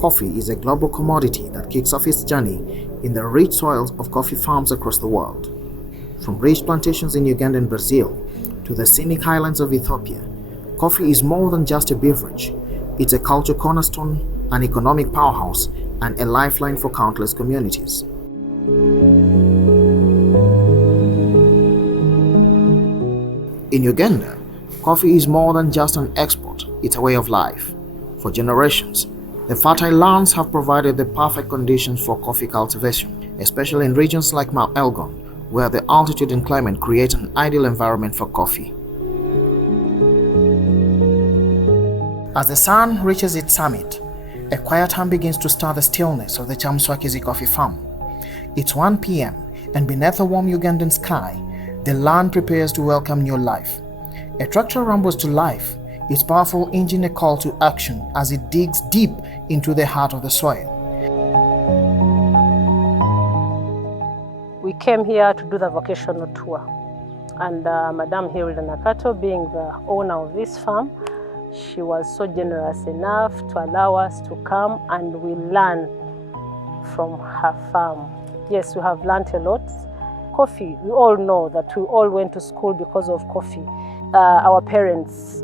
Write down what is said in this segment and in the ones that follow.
Coffee is a global commodity that kicks off its journey in the rich soils of coffee farms across the world. From rich plantations in Uganda and Brazil to the scenic highlands of Ethiopia, coffee is more than just a beverage. It's a culture cornerstone, an economic powerhouse, and a lifeline for countless communities. In Uganda, coffee is more than just an export, it's a way of life. For generations, the fertile lands have provided the perfect conditions for coffee cultivation, especially in regions like Mount Elgon, where the altitude and climate create an ideal environment for coffee. As the sun reaches its summit, a quiet hum begins to stir the stillness of the Kyamuswakizi coffee farm. It's 1 p.m. and beneath a warm Ugandan sky, the land prepares to welcome new life. A tractor rumbles to life, its powerful engine a call to action as it digs deep into the heart of the soil. We came here to do the vocational tour, and Madam Hilda Nakato, being the owner of this farm, she was so generous enough to allow us to come and we learn from her farm. Yes, we have learned a lot. Coffee, we all know that we all went to school because of coffee. Our parents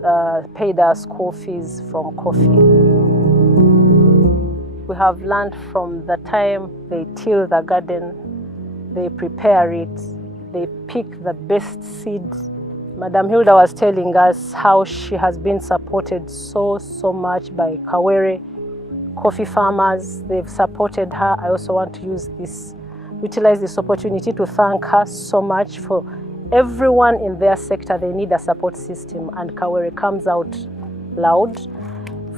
paid our school fees from coffee. We have learned from the time they till the garden, they prepare it, they pick the best seeds. Madam Hilda was telling us how she has been supported so much by Kawere coffee farmers. They've supported her. I also want to utilize this opportunity to thank her so much for everyone in their sector. They need a support system, and Kawere comes out loud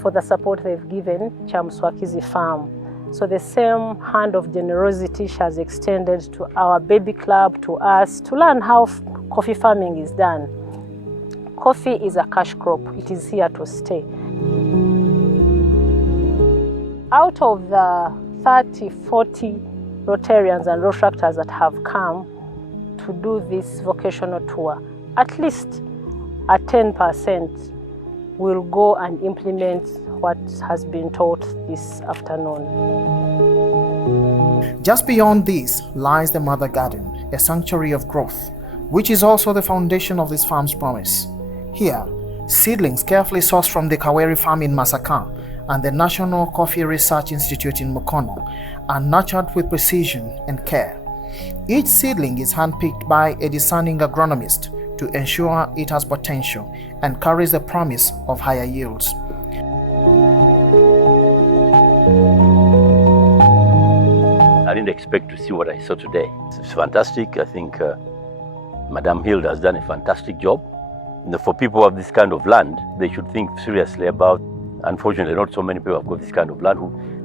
for the support they've given Kyamuswakizi farm. So the same hand of generosity she has extended to our baby club, to us, to learn how coffee farming is done. Coffee is a cash crop. It is here to stay. Out of the 30, 40 Rotarians and Rotractors that have come to do this vocational tour, at least a 10% will go and implement what has been taught this afternoon. Just beyond this lies the Mother Garden, a sanctuary of growth, which is also the foundation of this farm's promise. Here, seedlings carefully sourced from the Kawere farm in Masaka and the National Coffee Research Institute in Mukono are nurtured with precision and care. Each seedling is handpicked by a discerning agronomist to ensure it has potential and carries the promise of higher yields. I didn't expect to see what I saw today. It's fantastic. I think Madam Hilda has done a fantastic job. For people who have this kind of land, they should think seriously about, unfortunately, not so many people have got this kind of land.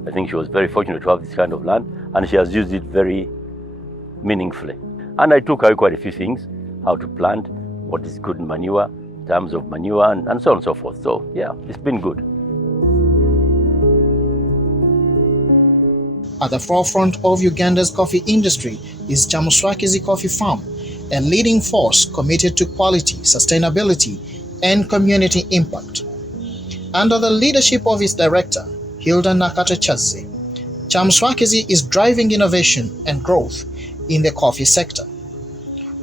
I think she was very fortunate to have this kind of land, and she has used it very meaningfully. And I took her quite a few things, how to plant, what is good manure, in terms of manure, and so on and so forth. So yeah, it's been good. At the forefront of Uganda's coffee industry is Kyamuswakizi Coffee Farm, a leading force committed to quality, sustainability, and community impact. Under the leadership of its director, Hilda Nakato Chaze, Kyamuswakizi is driving innovation and growth in the coffee sector.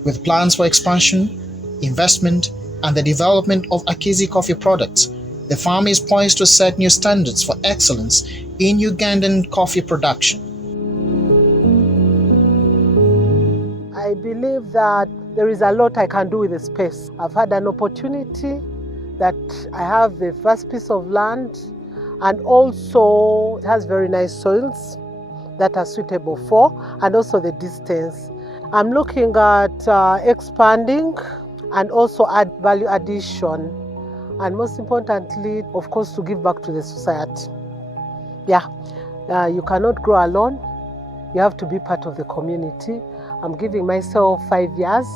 With plans for expansion, investment, and the development of Akizi coffee products, the farm is poised to set new standards for excellence in Ugandan coffee production. I believe that there is a lot I can do with the space. I've had an opportunity that I have the first piece of land, and also it has very nice soils that are suitable for, and also the distance. I'm looking at expanding and also add value addition, and most importantly, of course, to give back to the society. You cannot grow alone. You have to be part of the community. I'm giving myself 5 years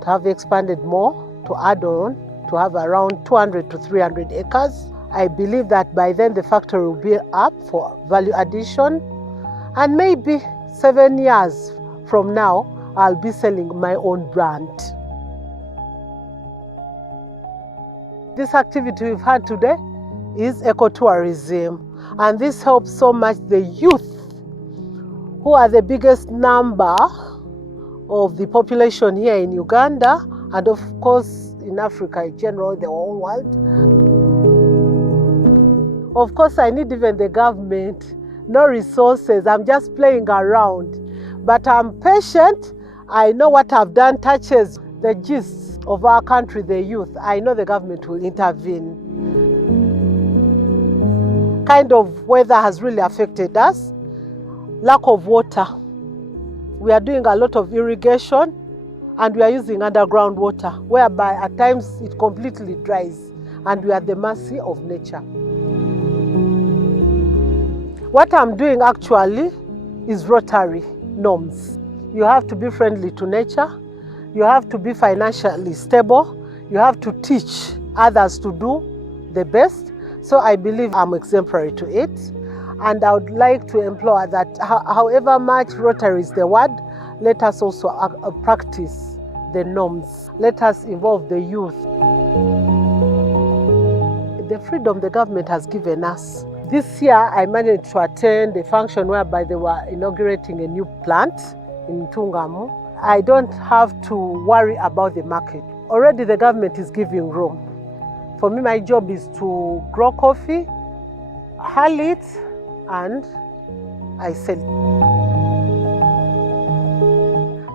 to have expanded more, to add on, to have around 200 to 300 acres. I believe that by then the factory will be up for value addition, and maybe 7 years from now, I'll be selling my own brand. This activity we've had today is ecotourism. And this helps so much the youth, who are the biggest number of the population here in Uganda, and of course in Africa in general, the whole world. Of course, I need even the government, no resources. I'm just playing around. But I'm patient. I know what I've done touches the gist of our country, the youth. I know the government will intervene. Kind of weather has really affected us. Lack of water. We are doing a lot of irrigation and we are using underground water, whereby at times it completely dries and we are at the mercy of nature. What I'm doing actually is Rotary norms. You have to be friendly to nature. You have to be financially stable. You have to teach others to do the best. So I believe I'm exemplary to it. And I would like to implore that however much Rotary is the word, let us also practice the norms. Let us involve the youth. The freedom the government has given us. This year, I managed to attend a function whereby they were inaugurating a new plant in Tungamu. I don't have to worry about the market. Already the government is giving room. For me, my job is to grow coffee, hull it, and I sell it.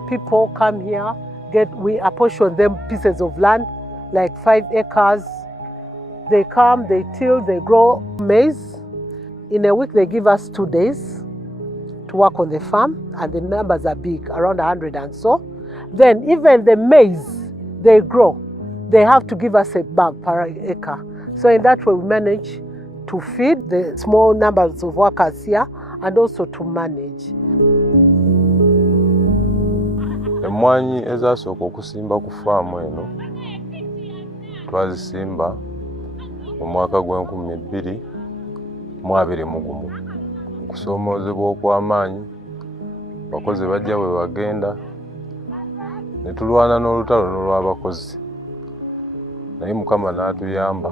People come here, we apportion them pieces of land, like 5 acres. They come, they till, they grow maize. In a week, they give us 2 days to work on the farm, and the numbers are big, around 100 and so. Then even the maize they grow, they have to give us a bag per acre. So in that way, we manage to feed the small numbers of workers here and also to manage. Emmwanyi ezasooka okusimba ku faamu eno twazisimba mu mwaka gw'2021 okusoomoozebwa okw'amaanyi, abakozi bajja bwe bagenda ne tulwana n'olutalo n'olw'abakozi, naye Mukama n'atuyamba.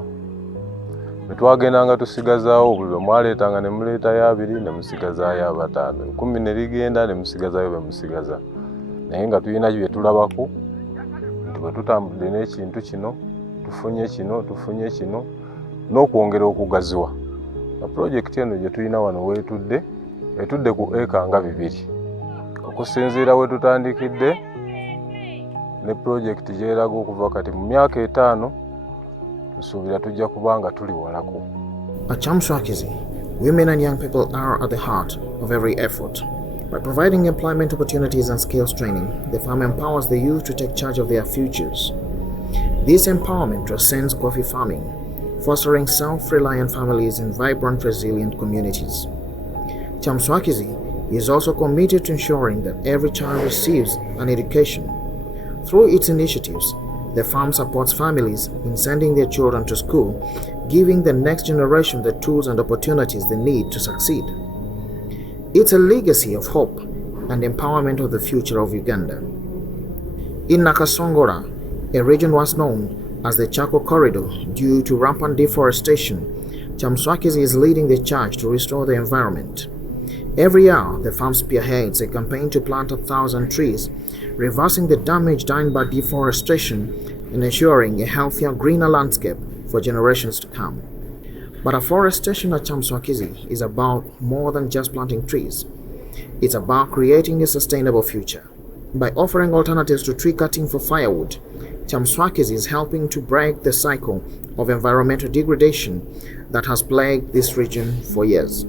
Bwe twagendanga tusigazaawo, buli lwe mwaleetanga ne muleetayo 2 ne musigazaayo 5, 10 ne ligenda ne musigazaayo be musigaza. Naye nga tulina bye tulabako nti bwe tutambudde n'ekintu kino tufunye kino n'okwongera okugaziwa. Pulojekiti eno gye tulina wano etudde ku eka nga 2. Okusinziira we tutandikidde ne pulojekiti gy'eraga okuva kati mu myaka 5 tusuubira tujja kubanga tuli walako. At Chamswakizi, women and young people are at the heart of every effort. By providing employment opportunities and skills training, the farm empowers the youth to take charge of their futures. This empowerment transcends coffee farming, fostering self-reliant families and vibrant, resilient communities. Chamswakizi is also committed to ensuring that every child receives an education. Through its initiatives, the farm supports families in sending their children to school, giving the next generation the tools and opportunities they need to succeed. It's a legacy of hope and empowerment of the future of Uganda. In Nakasongola, a region once known as the Chaco Corridor due to rampant deforestation, Chamswakizi is leading the charge to restore the environment. Every year, the farm spearheads a campaign to plant 1,000 trees, reversing the damage done by deforestation and ensuring a healthier, greener landscape for generations to come. But afforestation at Chamswakizi is about more than just planting trees. It's about creating a sustainable future. By offering alternatives to tree cutting for firewood, Chamswakizi is helping to break the cycle of environmental degradation that has plagued this region for years.